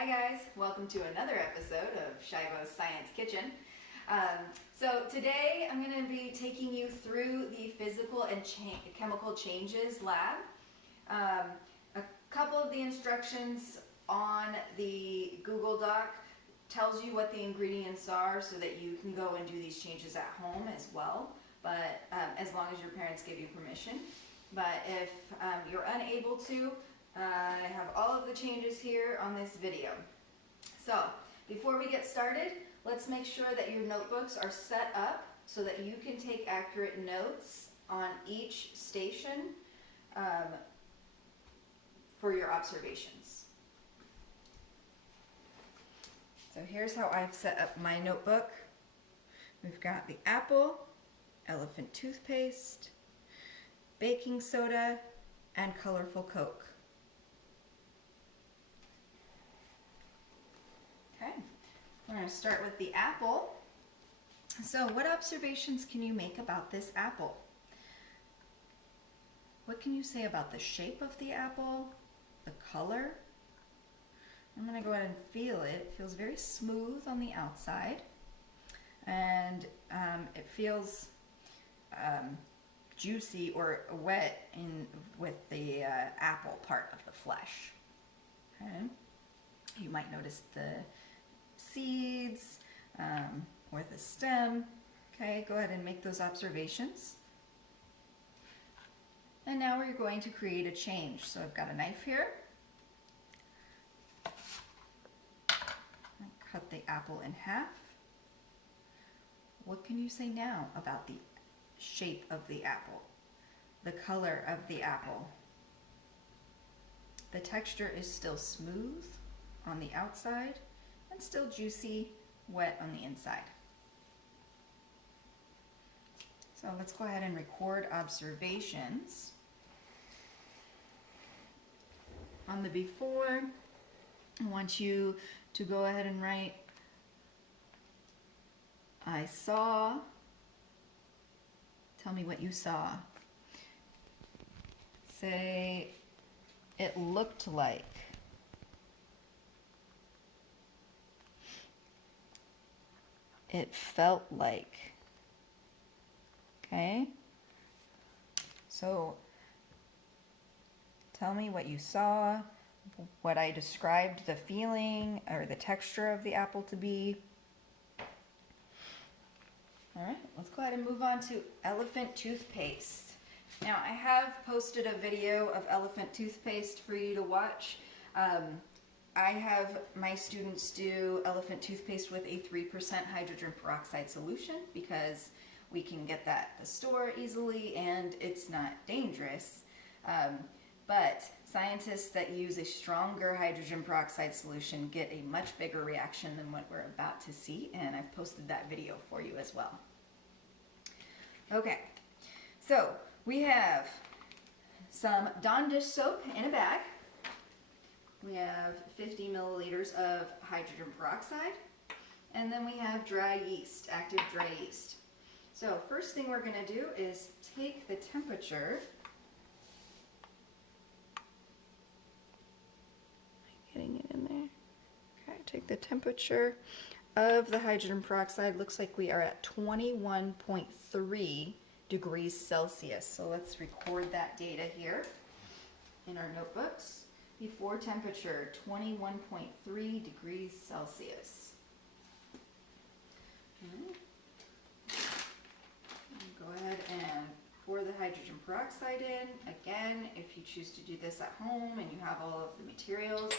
Hi guys, welcome to another episode of Shivo's Science Kitchen. So today I'm going to be taking you through the physical and chemical changes lab. A couple of the instructions on the Google Doc tells you what the ingredients are so that you can go and do these changes at home as well, but as long as your parents give you permission. But if you're unable to, I have all of the changes here on this video. So before we get started, let's make sure that your notebooks are set up so that you can take accurate notes on each station for your observations. So here's how I've set up my notebook. We've got the apple, elephant toothpaste, baking soda, and colorful Coke. Okay, we're going to start with the apple. So what observations can you make about this apple? What can you say about the shape of the apple, the color? I'm going to go ahead and feel it. It feels very smooth on the outside, and it feels juicy or wet with the apple part of the flesh. Okay. You might notice the seeds or the stem. Okay, go ahead and make those observations. And now we're going to create a change. So I've got a knife here. Cut the apple in half. What can you say now about the shape of the apple, the color of the apple? The texture is still smooth on the outside and still juicy, wet on the inside. So let's go ahead and record observations. On the before, I want you to go ahead and write, I saw. Tell me what you saw. Say, it looked like. It felt like. Okay? So, tell me what you saw, what I described the feeling or the texture of the apple to be. All right, let's go ahead and move on to elephant toothpaste. Now, I have posted a video of elephant toothpaste for you to watch. I have my students do elephant toothpaste with a 3% hydrogen peroxide solution because we can get that at the store easily and it's not dangerous. But scientists that use a stronger hydrogen peroxide solution get a much bigger reaction than what we're about to see, and I've posted that video for you as well. Okay, so we have some Dawn dish soap in a bag. We have 50 milliliters of hydrogen peroxide, and then we have dry yeast, active dry yeast. So first thing we're going to do is take the temperature. Getting it in there. Okay, take the temperature of the hydrogen peroxide. Looks like we are at 21.3 degrees Celsius. So let's record that data here in our notebooks. Before temperature, 21.3 degrees Celsius. Go ahead and pour the hydrogen peroxide in. Again, if you choose to do this at home and you have all of the materials,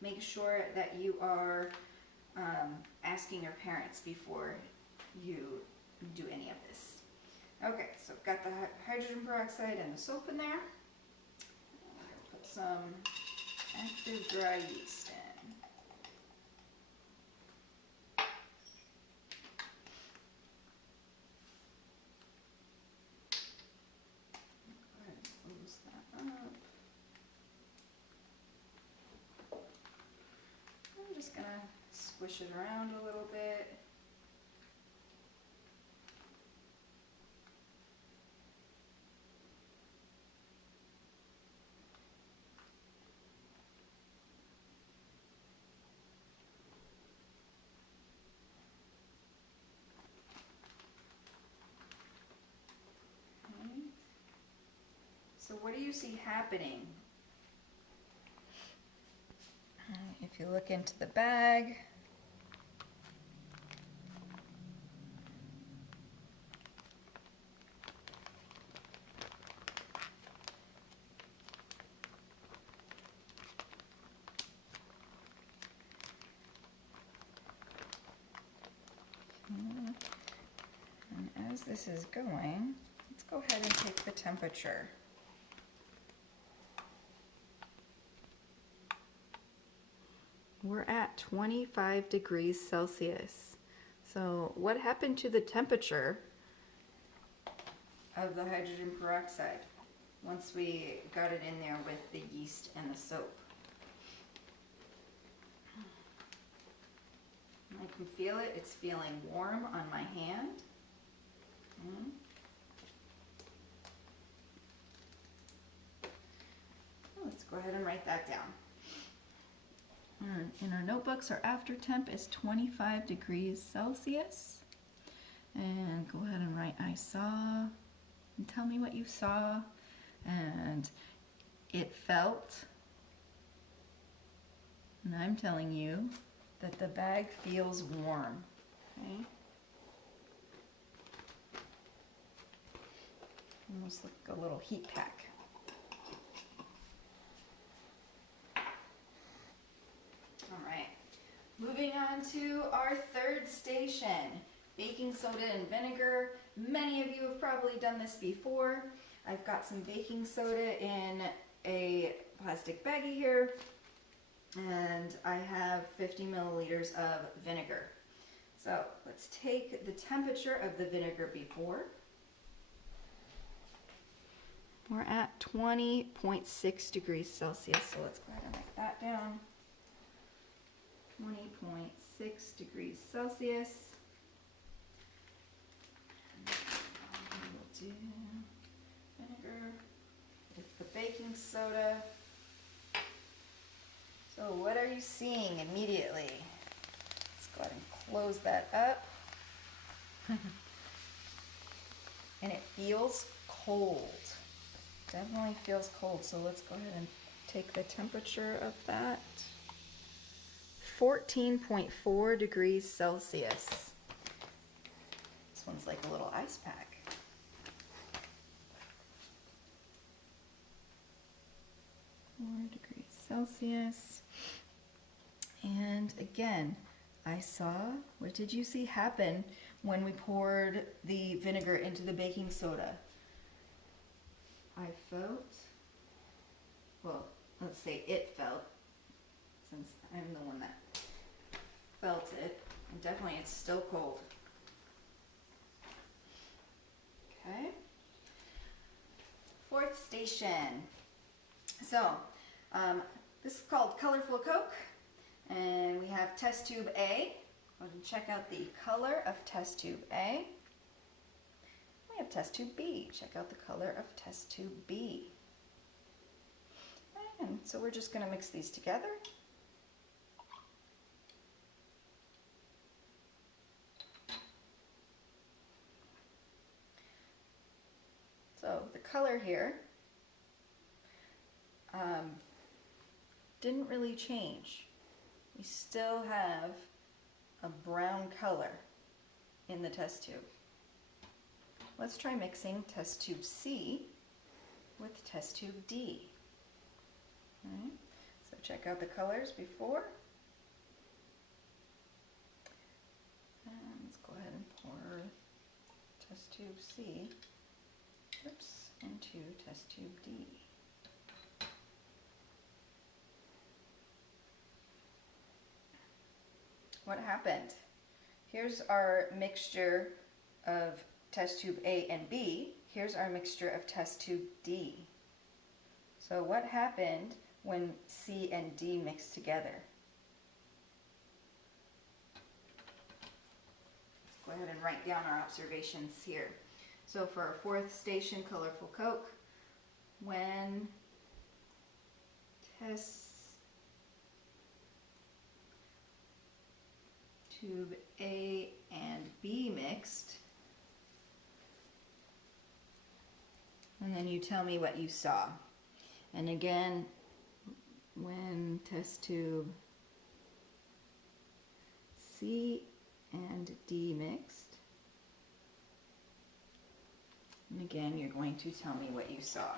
make sure that you are asking your parents before you do any of this. Okay, so I've got the hydrogen peroxide and the soap in there. I'm going to put some active dry yeast in. Go ahead and close that up. I'm just going to squish it around a little bit. So what do you see happening? If you look into the bag, and as this is going, let's go ahead and take the temperature. We're at 25 degrees Celsius. So what happened to the temperature of the hydrogen peroxide once we got it in there with the yeast and the soap? I can feel it. It's feeling warm on my hand. Let's go ahead and write that down. In our notebooks, our after temp is 25 degrees Celsius. And go ahead and write I saw, and tell me what you saw. And it felt, and I'm telling you that the bag feels warm. Okay? Almost like a little heat pack. Moving on to our third station, baking soda and vinegar. Many of you have probably done this before. I've got some baking soda in a plastic baggie here, and I have 50 milliliters of vinegar. So let's take the temperature of the vinegar before. We're at 20.6 degrees Celsius, so let's go ahead and write that down. 20.6 degrees Celsius. And we'll do vinegar with the baking soda. So what are you seeing immediately? Let's go ahead and close that up. And it feels cold. Definitely feels cold. So let's go ahead and take the temperature of that. 14.4 degrees Celsius. This one's like a little ice pack. Degrees Celsius. And again, I saw, what did you see happen when we poured the vinegar into the baking soda? I felt, well, let's say it felt, since I'm the one that felt it, and definitely it's still cold. Okay. Fourth station. So, this is called Colorful Coke, and we have test tube A. Go ahead and check out the color of test tube A. We have test tube B. Check out the color of test tube B. And so we're just going to mix these together. So the color here didn't really change. We still have a brown color in the test tube. Let's try mixing test tube C with test tube D. All right. So check out the colors before. And let's go ahead and pour test tube C into test tube D. What happened? Here's our mixture of test tube A and B. Here's our mixture of test tube D. So what happened when C and D mixed together? Let's go ahead and write down our observations here. So for our fourth station, Colorful Coke, when test tube A and B mixed, and then you tell me what you saw. And again, when test tube C and D mixed, and again, you're going to tell me what you saw.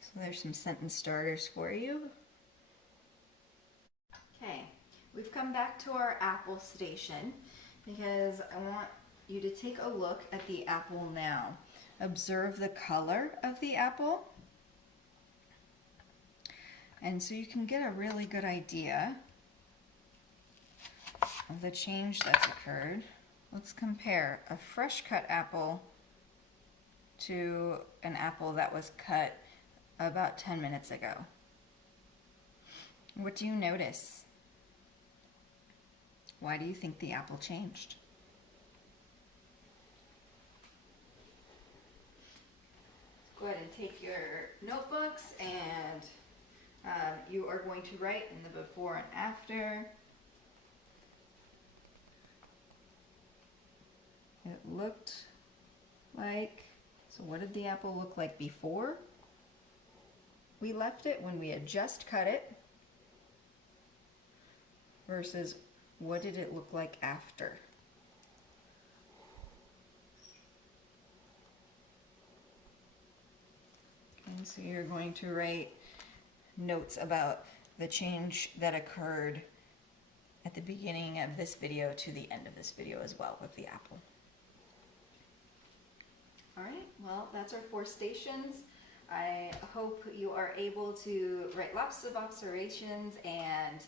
So there's some sentence starters for you. Okay, we've come back to our apple station because I want you to take a look at the apple now. Observe the color of the apple. And so you can get a really good idea of the change that's occurred. Let's compare a fresh cut apple to an apple that was cut about 10 minutes ago. What do you notice? Why do you think the apple changed? Go ahead and take your notebooks and you are going to write in the before and after. It looked like, so what did the apple look like before we left it, when we had just cut it, versus what did it look like after? And so you're going to write notes about the change that occurred at the beginning of this video to the end of this video as well with the apple. All right, well, that's our 4 stations. I hope you are able to write lots of observations and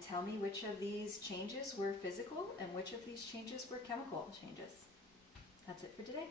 tell me which of these changes were physical and which of these changes were chemical changes. That's it for today.